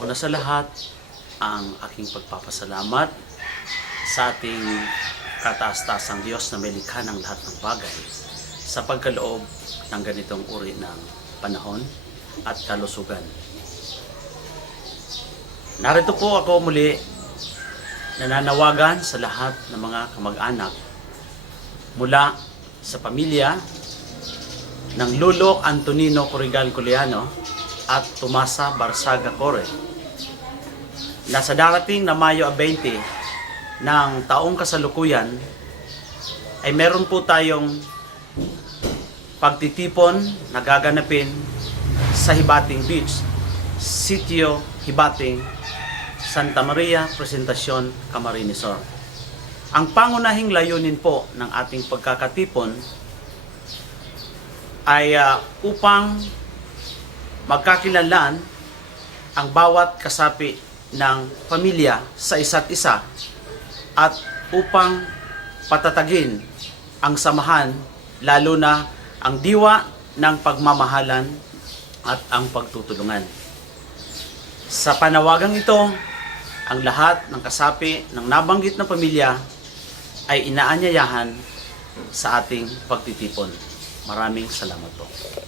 Una sa lahat, ang aking pagpapasalamat sa ating kataas-taasang Diyos na may likha ng lahat ng bagay sa pagkaloob ng ganitong uri ng panahon at kalusugan. Narito po ako muli nananawagan sa lahat ng mga kamag-anak mula sa pamilya ng Lolo Antonino Corrigal Culiano at Tomasa Barsaga Core na sa darating na Mayo 20 ng taong kasalukuyan ay meron po tayong pagtitipon na gaganapin sa Hibating Beach, Sitio Hibating, Santa Maria, Presentacion, Camarines Sur. Ang pangunahing layunin po ng ating pagkakatipon ay upang magkakilanlan ang bawat kasapi ng pamilya sa isa't isa at upang patatagin ang samahan, lalo na ang diwa ng pagmamahalan at ang pagtutulungan. Sa panawagang ito, ang lahat ng kasapi ng nabanggit na pamilya ay inaanyayahan sa ating pagtitipon. Maraming salamat po.